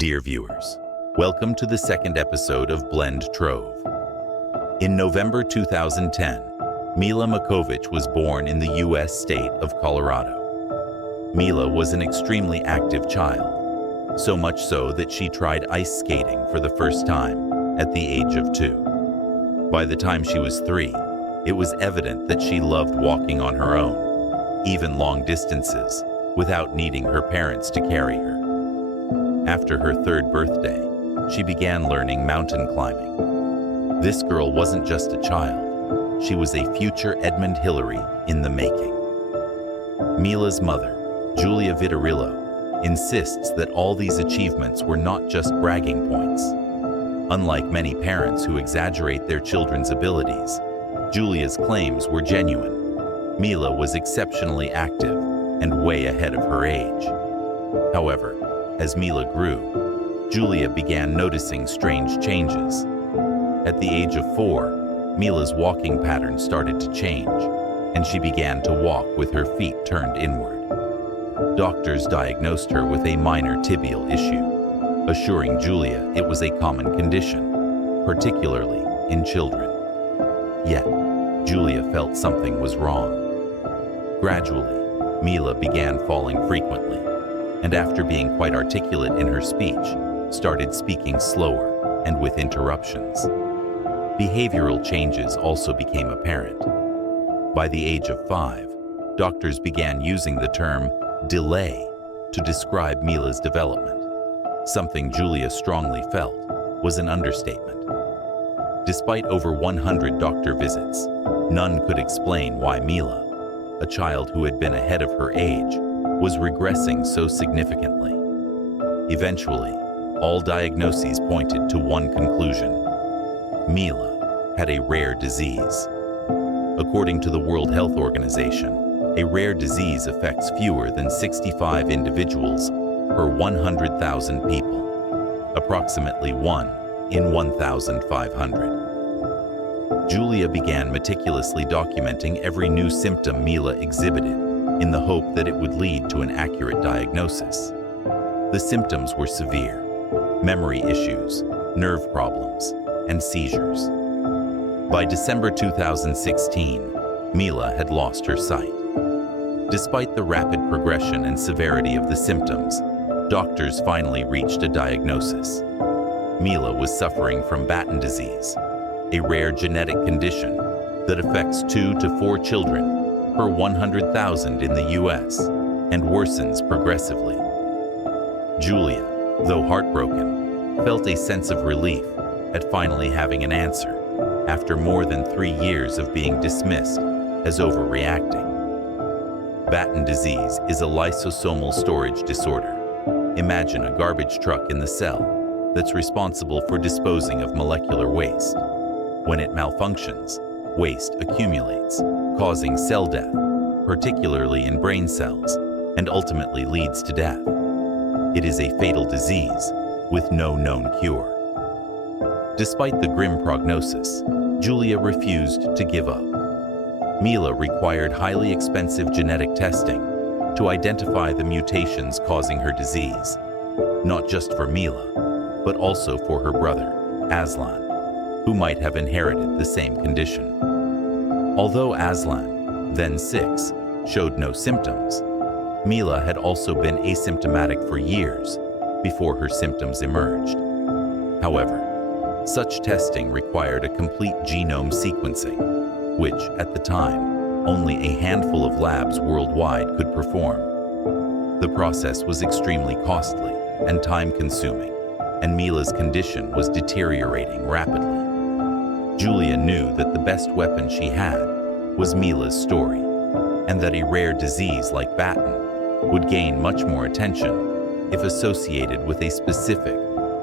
Dear viewers, welcome to the second episode of Blend Trove. In November 2010, Mila Makovich was born in the U.S. state of Colorado. Mila was an extremely active child, so much so that she tried ice skating for the first time at the age of 2. By the time she was 3, it was evident that she loved walking on her own, even long distances, without needing her parents to carry her. After her 3rd birthday, she began learning mountain climbing. This girl wasn't just a child, she was a future Edmund Hillary in the making. Mila's mother, Julia Vitarillo, insists that all these achievements were not just bragging points. Unlike many parents who exaggerate their children's abilities, Julia's claims were genuine. Mila was exceptionally active and way ahead of her age. However, as Mila grew, Julia began noticing strange changes. At the age of 4, Mila's walking pattern started to change, and she began to walk with her feet turned inward. Doctors diagnosed her with a minor tibial issue, assuring Julia it was a common condition, particularly in children. Yet, Julia felt something was wrong. Gradually, Mila began falling frequently, and after being quite articulate in her speech, started speaking slower and with interruptions. Behavioral changes also became apparent. By the age of 5, doctors began using the term delay to describe Mila's development, something Julia strongly felt was an understatement. Despite over 100 doctor visits, none could explain why Mila, a child who had been ahead of her age, was regressing so significantly. Eventually, all diagnoses pointed to one conclusion: Mila had a rare disease. According to the World Health Organization, a rare disease affects fewer than 65 individuals per 100,000 people, approximately 1 in 1,500. Julia began meticulously documenting every new symptom Mila exhibited, in the hope that it would lead to an accurate diagnosis. The symptoms were severe: memory issues, nerve problems, and seizures. By December 2016, Mila had lost her sight. Despite the rapid progression and severity of the symptoms, doctors finally reached a diagnosis. Mila was suffering from Batten disease, a rare genetic condition that affects 2 to 4 children per 100,000 in the US and worsens progressively. Julia, though heartbroken, felt a sense of relief at finally having an answer after more than 3 years of being dismissed as overreacting. Batten disease is a lysosomal storage disorder. Imagine a garbage truck in the cell that's responsible for disposing of molecular waste. When it malfunctions, waste accumulates, causing cell death, particularly in brain cells, and ultimately leads to death. It is a fatal disease with no known cure. Despite the grim prognosis, Julia refused to give up. Mila required highly expensive genetic testing to identify the mutations causing her disease, not just for Mila, but also for her brother, Aslan, who might have inherited the same condition. Although Aslan, then 6, showed no symptoms, Mila had also been asymptomatic for years before her symptoms emerged. However, such testing required a complete genome sequencing, which, at the time, only a handful of labs worldwide could perform. The process was extremely costly and time-consuming, and Mila's condition was deteriorating rapidly. Julia knew that the best weapon she had was Mila's story, and that a rare disease like Batten would gain much more attention if associated with a specific,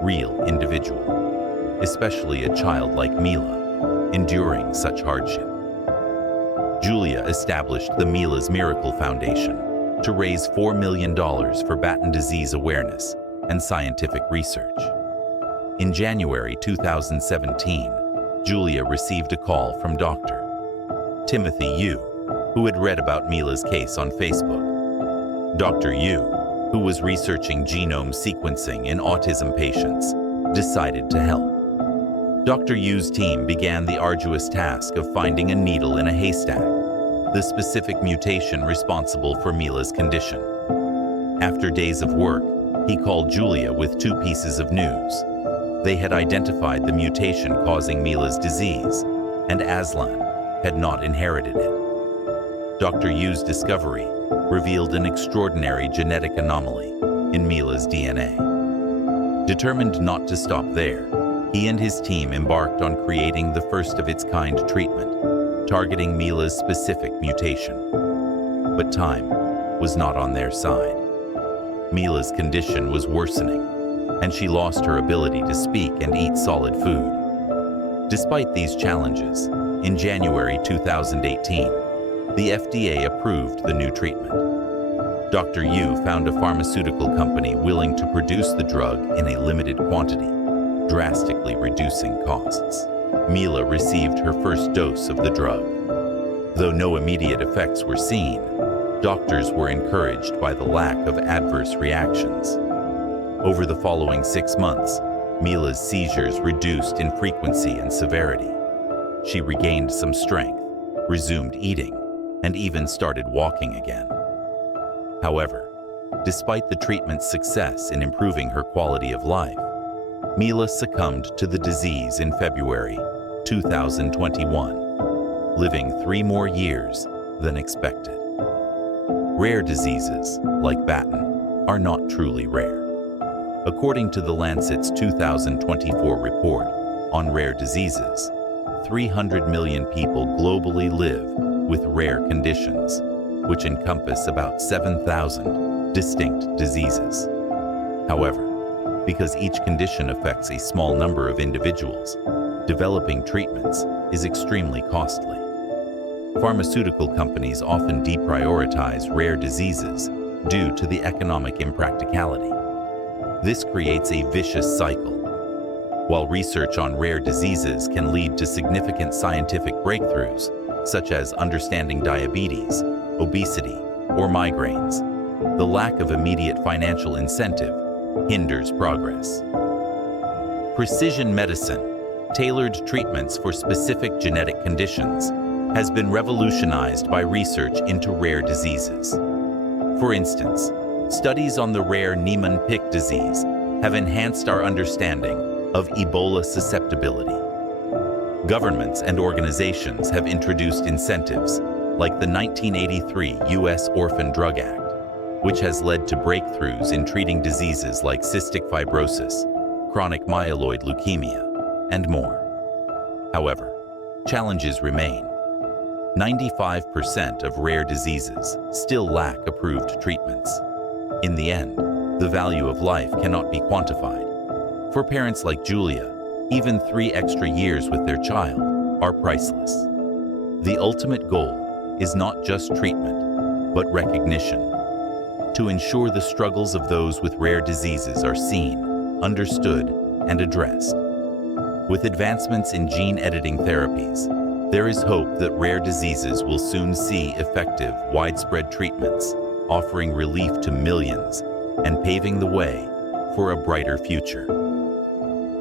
real individual, especially a child like Mila, enduring such hardship. Julia established the Mila's Miracle Foundation to raise $4 million for Batten disease awareness and scientific research. In January 2017, Julia received a call from Dr. Timothy Yu, who had read about Mila's case on Facebook. Dr. Yu, who was researching genome sequencing in autism patients, decided to help. Dr. Yu's team began the arduous task of finding a needle in a haystack, the specific mutation responsible for Mila's condition. After days of work, he called Julia with two pieces of news. They had identified the mutation causing Mila's disease, and Aslan had not inherited it. Dr. Yu's discovery revealed an extraordinary genetic anomaly in Mila's DNA. Determined not to stop there, he and his team embarked on creating the first-of-its-kind treatment, targeting Mila's specific mutation. But time was not on their side. Mila's condition was worsening, and she lost her ability to speak and eat solid food. Despite these challenges, in January 2018, the FDA approved the new treatment. Dr. Yu found a pharmaceutical company willing to produce the drug in a limited quantity, drastically reducing costs. Mila received her first dose of the drug. Though no immediate effects were seen, doctors were encouraged by the lack of adverse reactions. Over the following 6 months, Mila's seizures reduced in frequency and severity. She regained some strength, resumed eating, and even started walking again. However, despite the treatment's success in improving her quality of life, Mila succumbed to the disease in February 2021, living 3 more years than expected. Rare diseases, like Batten, are not truly rare. According to the Lancet's 2024 report on rare diseases, 300 million people globally live with rare conditions, which encompass about 7,000 distinct diseases. However, because each condition affects a small number of individuals, developing treatments is extremely costly. Pharmaceutical companies often deprioritize rare diseases due to the economic impracticality. This creates a vicious cycle. While research on rare diseases can lead to significant scientific breakthroughs, such as understanding diabetes, obesity, or migraines, the lack of immediate financial incentive hinders progress. Precision medicine, tailored treatments for specific genetic conditions, has been revolutionized by research into rare diseases. For instance, studies on the rare Niemann-Pick disease have enhanced our understanding of Ebola susceptibility. Governments and organizations have introduced incentives like the 1983 U.S. Orphan Drug Act, which has led to breakthroughs in treating diseases like cystic fibrosis, chronic myeloid leukemia, and more. However, challenges remain. 95% of rare diseases still lack approved treatments. In the end, the value of life cannot be quantified. For parents like Julia, even 3 extra years with their child are priceless. The ultimate goal is not just treatment, but recognition, to ensure the struggles of those with rare diseases are seen, understood, and addressed. With advancements in gene editing therapies, there is hope that rare diseases will soon see effective, widespread treatments, offering relief to millions and paving the way for a brighter future.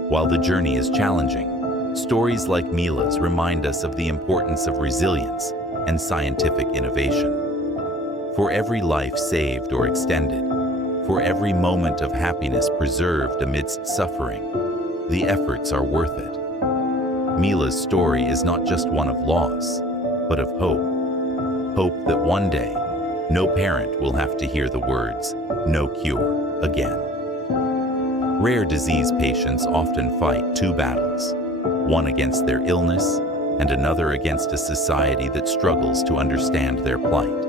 While the journey is challenging, stories like Mila's remind us of the importance of resilience and scientific innovation. For every life saved or extended, for every moment of happiness preserved amidst suffering, the efforts are worth it. Mila's story is not just one of loss, but of hope. Hope that one day, no parent will have to hear the words, "no cure," again. Rare disease patients often fight 2 battles, one against their illness and another against a society that struggles to understand their plight.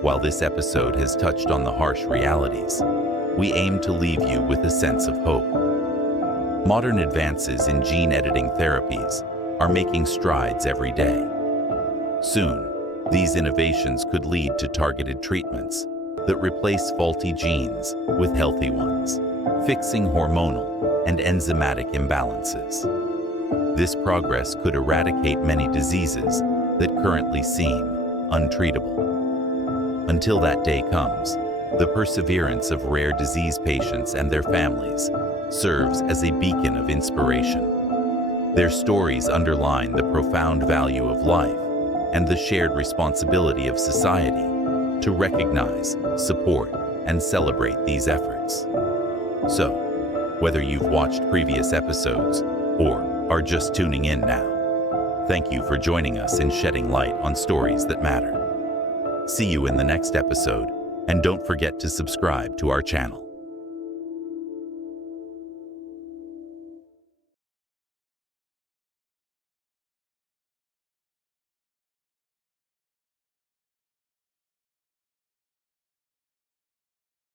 While this episode has touched on the harsh realities, we aim to leave you with a sense of hope. Modern advances in gene editing therapies are making strides every day. Soon, these innovations could lead to targeted treatments that replace faulty genes with healthy ones, fixing hormonal and enzymatic imbalances. This progress could eradicate many diseases that currently seem untreatable. Until that day comes, The perseverance of rare disease patients and their families serves as a beacon of inspiration. Their stories underline the profound value of life and the shared responsibility of society to recognize, support, and celebrate these efforts. So, whether you've watched previous episodes or are just tuning in now, thank you for joining us in shedding light on stories that matter. See you in the next episode, and don't forget to subscribe to our channel.